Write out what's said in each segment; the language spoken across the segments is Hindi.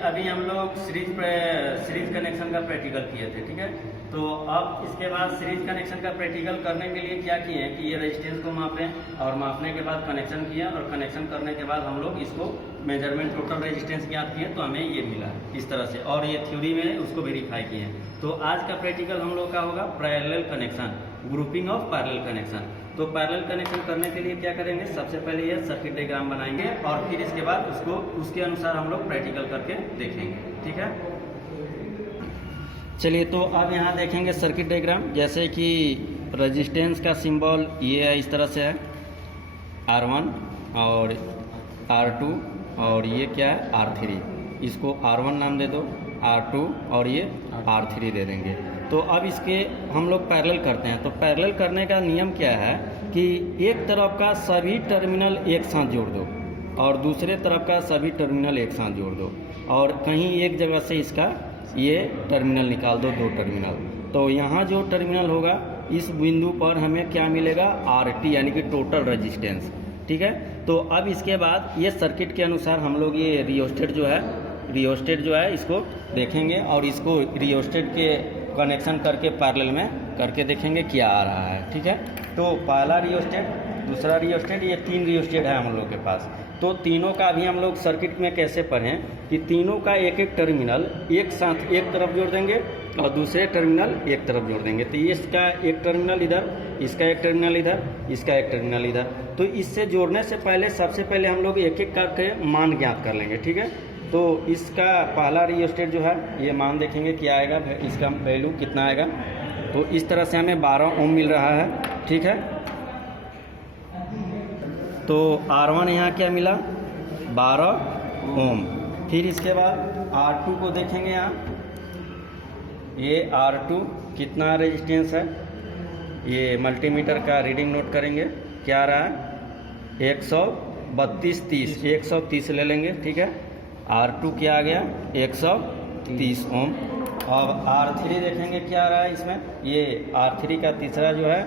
अभी हम लोग सीरीज कनेक्शन का प्रैक्टिकल किए थे, ठीक है। तो अब इसके बाद सीरीज कनेक्शन का प्रैक्टिकल करने के लिए क्या किए हैं कि ये रेजिस्टेंस को मापें और मापने के बाद कनेक्शन किया और कनेक्शन करने के बाद हम लोग इसको मेजरमेंट टोटल रेजिस्टेंस ज्ञात किए तो हमें ये मिला इस तरह से, और ये थ्योरी में उसको वेरीफाई किए हैं। तो आज का प्रैक्टिकल हम लोग का होगा parallel connection, grouping of parallel connection. तो पैरेलल कनेक्शन करने के लिए क्या करेंगे, सबसे पहले ये सर्किट डायग्राम बनाएंगे और फिर इसके बाद उसके अनुसार हम लोग प्रैक्टिकल करके देखेंगे, ठीक है। चलिए, तो अब यहाँ देखेंगे सर्किट डायग्राम। जैसे कि रेजिस्टेंस का सिंबल ये है, इस तरह से है R1 और R2 और ये क्या है R3। इसको R1 नाम दे दो, R2 और ये R3 दे देंगे। तो अब इसके हम लोग पैरेलल करते हैं। तो पैरेलल करने का नियम क्या है कि एक तरफ का सभी टर्मिनल एक साथ जोड़ दो और दूसरे तरफ का सभी टर्मिनल एक साथ जोड़ दो और कहीं एक जगह से इसका ये टर्मिनल निकाल दो, दो टर्मिनल। तो यहाँ जो टर्मिनल होगा इस बिंदु पर हमें क्या मिलेगा, RT यानी कि टोटल रेजिस्टेंस, ठीक है। तो अब इसके बाद ये सर्किट के अनुसार हम लोग ये रियोस्टेट जो है इसको देखेंगे और इसको रियोस्टेट के कनेक्शन करके पैरेलल में करके देखेंगे क्या आ रहा है, ठीक है। तो पहला रियोस्टेट, दूसरा रियोस्टेट, ये 3 रियोस्टेट है हम लोग के पास। तो तीनों का भी हम लोग सर्किट में कैसे पढ़ें कि तीनों का एक एक टर्मिनल एक साथ एक तरफ जोड़ देंगे और दूसरे टर्मिनल एक तरफ जोड़ देंगे। तो इसका एक टर्मिनल इधर, इसका एक टर्मिनल इधर, इसका एक टर्मिनल इधर। तो इससे जोड़ने से पहले सबसे पहले हम लोग एक एक करके मान ज्ञात कर लेंगे, ठीक है। तो इसका पहला रियोस्टेट जो है ये मान देखेंगे क्या आएगा, इसका वैल्यू कितना आएगा। तो इस तरह से हमें 12 ओम मिल रहा है, ठीक है। तो R1 यहाँ क्या मिला, 12 ओम। फिर इसके बाद R2 को देखेंगे, यहाँ ये R2 कितना रेजिस्टेंस है, ये मल्टीमीटर का रीडिंग नोट करेंगे, क्या आ रहा है 132 ले लेंगे, ठीक है। R2 क्या आ गया 130 ओम। अब R3 देखेंगे क्या आ रहा है इसमें, ये R3 का तीसरा जो है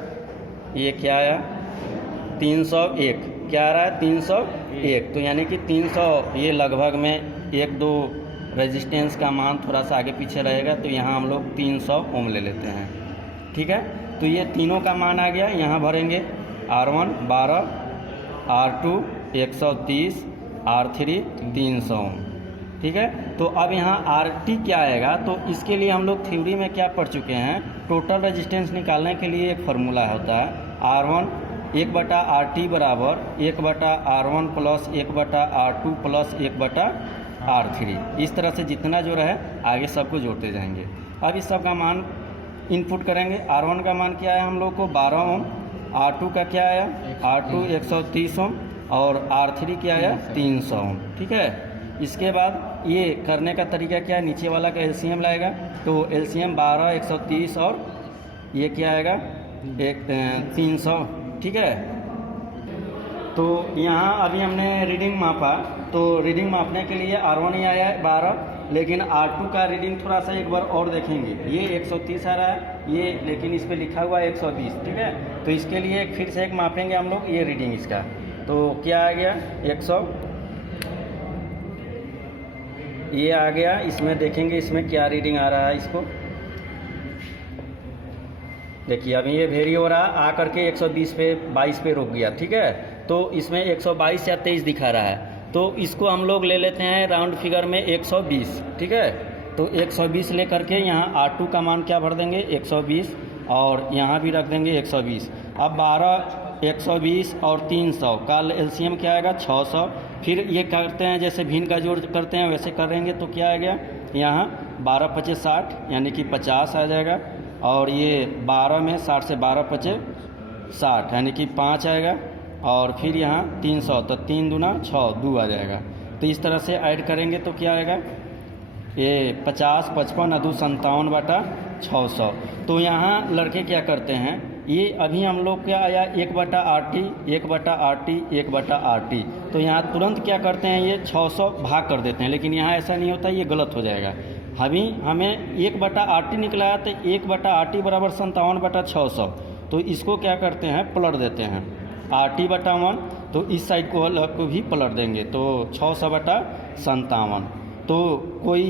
ये क्या आया 301, क्या आ रहा है 301। तो यानी कि 300, ये लगभग में 1-2 रेजिस्टेंस का मान थोड़ा सा आगे पीछे रहेगा, तो यहाँ हम लोग 300 ओम ले लेते हैं, ठीक है। तो ये तीनों का मान आ गया, यहाँ भरेंगे R1 12, R2 130, R3 300 ओम, ठीक है। तो अब यहाँ RT क्या आएगा, तो इसके लिए हम लोग थ्योरी में क्या पढ़ चुके हैं, टोटल रेजिस्टेंस निकालने के लिए एक फार्मूला होता है R1 1/RT बराबर 1/R1 plus 1/R2 plus 1/R3। इस तरह से जितना जो रहे आगे सबको जोड़ते जाएंगे। अब इस सब का मान इनपुट करेंगे। R1 का मान क्या है हम लोग को 12 ओम, R2 का क्या आया R2 130 ओम और R3 क्या आया 300 ओम, ठीक है। इसके बाद ये करने का तरीका क्या है, नीचे वाला का LCM लाएगा। तो LCM 12 130 और ये क्या आएगा 300, ठीक है। तो यहाँ अभी हमने रीडिंग मापा, तो रीडिंग मापने के लिए R1 ही आया है 12, लेकिन R2 का रीडिंग थोड़ा सा एक बार और देखेंगे। ये 130 आ रहा है, ये लेकिन इस पर लिखा हुआ है 120, ठीक है। तो इसके लिए फिर से एक मापेंगे हम लोग ये रीडिंग इसका। तो क्या आ गया 100, ये आ गया। इसमें देखेंगे इसमें क्या रीडिंग आ रहा है, इसको देखिए अभी ये वेरी हो रहा, आ करके 120 पे 22 पे रुक गया, ठीक है। तो इसमें 122 या 23 दिखा रहा है, तो इसको हम लोग ले लेते हैं राउंड फिगर में 120, ठीक है। तो 120 ले करके यहाँ R2 का मान क्या भर देंगे 120 और यहाँ भी रख देंगे 120। अब 12 120 और 300 का LCM क्या आएगा 600। फिर ये करते हैं जैसे भिन्न का जोड़ करते हैं वैसे करेंगे, तो क्या आ गया यहाँ 12 5 60 यानी कि 50 आ जाएगा। और ये 12 में 60 से 12 5 60 यानी कि 5 आएगा। और फिर यहाँ 300, तो 3 दूना 6 2 आ जाएगा। तो इस तरह से ऐड करेंगे तो क्या आएगा ये 50 55 2 57/600। तो यहाँ लड़के क्या करते हैं, ये अभी हम लोग क्या आया 1/RT 1/RT 1/RT। तो यहाँ तुरंत क्या करते हैं ये 600 भाग कर देते हैं, लेकिन यहाँ ऐसा नहीं होता, ये गलत हो जाएगा। अभी हमें 1/RT निकला है, तो 1/RT बराबर 57/600। तो इसको क्या करते हैं पलट देते हैं RT/1, तो इस साइड को भी पलट देंगे, तो 600/57। तो कोई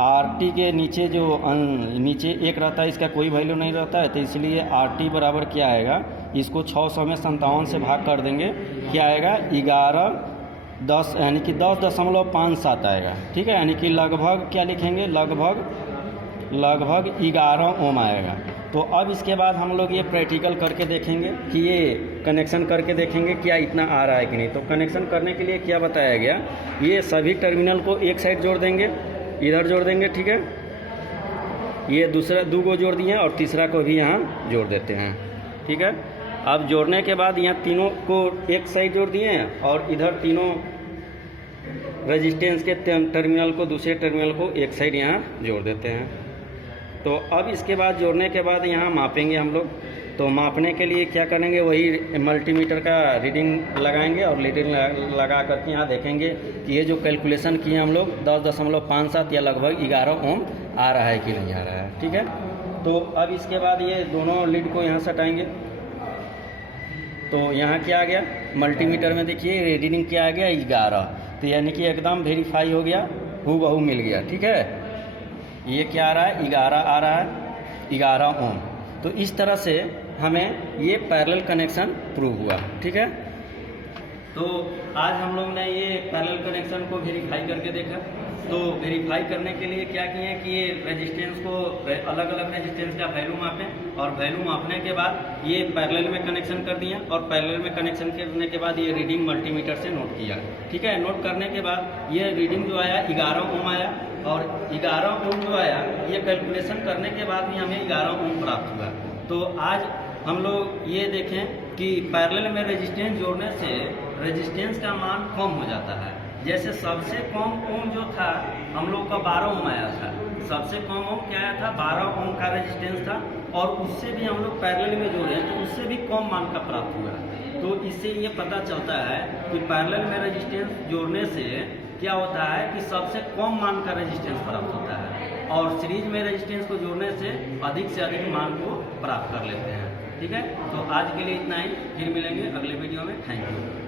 RT के नीचे जो नीचे 1 रहता है, इसका कोई वैल्यू नहीं रहता है, तो इसलिए RT बराबर क्या आएगा, इसको 600 में 57 से भाग कर देंगे, क्या आएगा 1110 यानी कि 10.57 आएगा। ठीक है, यानी कि लगभग क्या लिखेंगे, लगभग 11 ओम आएगा। तो अब इसके बाद हम लोग ये प्रैक्टिकल करके देखेंगे कि ये कनेक्शन करके देखेंगे क्या इतना आ रहा है कि नहीं। तो कनेक्शन करने के लिए क्या बताया गया, ये सभी टर्मिनल को एक साइड जोड़ देंगे, इधर जोड़ देंगे। ठीक है, ये दूसरा 2 को जोड़ दिए और तीसरा को भी यहाँ जोड़ देते हैं। ठीक है, अब जोड़ने के बाद यहाँ तीनों को एक साइड जोड़ दिए हैं और इधर तीनों रेजिस्टेंस के टर्मिनल को दूसरे टर्मिनल को एक साइड यहाँ जोड़ देते हैं। तो अब इसके बाद जोड़ने के बाद यहाँ मापेंगे हम लोग। तो मापने के लिए क्या करेंगे, वही मल्टीमीटर का रीडिंग लगाएंगे और रीडिंग लगा करके यहाँ देखेंगे कि ये जो कैलकुलेशन किए हम लोग 10.57 या लगभग 11 ओम आ रहा है कि नहीं आ रहा है। ठीक है, तो अब इसके बाद ये दोनों लीड को यहाँ सटाएंगे। तो यहाँ क्या आ गया, मल्टीमीटर में देखिए रीडिंग क्या आ गया 11, तो यानी कि एकदम वेरीफाई हो गया, हूबहू मिल गया। ठीक है, ये क्या आ रहा है, 11 आ रहा है, 11 ओम। तो इस तरह से हमें ये पैरेलल कनेक्शन प्रूव हुआ। ठीक है, तो आज हम लोग ने ये पैरेलल कनेक्शन को वेरीफाई करके देखा। तो वेरीफाई करने के लिए क्या किए कि ये रेजिस्टेंस को अलग अलग रेजिस्टेंस का वैल्यू मापें और वैल्यू मापने के बाद ये पैरेलल में कनेक्शन कर दिए और पैरेलल में कनेक्शन करने के बाद ये रीडिंग मल्टीमीटर से नोट किया। ठीक है, नोट करने के बाद ये रीडिंग जो आया 11 ओम आया और 11 ओम जो आया ये कैलकुलेशन करने के बाद भी हमें 11 ओम प्राप्त हुआ। तो आज हम लोग ये देखें कि पैरेलल में रेजिस्टेंस जोड़ने से रेजिस्टेंस का मान कम हो जाता है। जैसे सबसे कम ओम जो था हम लोग का 12 ओम आया था, सबसे कम ओम क्या आया था, 12 ओम का रेजिस्टेंस था और उससे भी हम लोग पैरेलल में जोड़े तो उससे भी कम मान का प्राप्त हुआ। तो इससे ये पता चलता है कि पैरेलल में रेजिस्टेंस जोड़ने से क्या होता है कि सबसे कम मान का रेजिस्टेंस प्राप्त होता है और सीरीज में रेजिस्टेंस को जोड़ने से अधिक मान को प्राप्त कर लेते हैं। ठीक है, तो आज के लिए इतना ही, फिर मिलेंगे अगले वीडियो में। Thank you.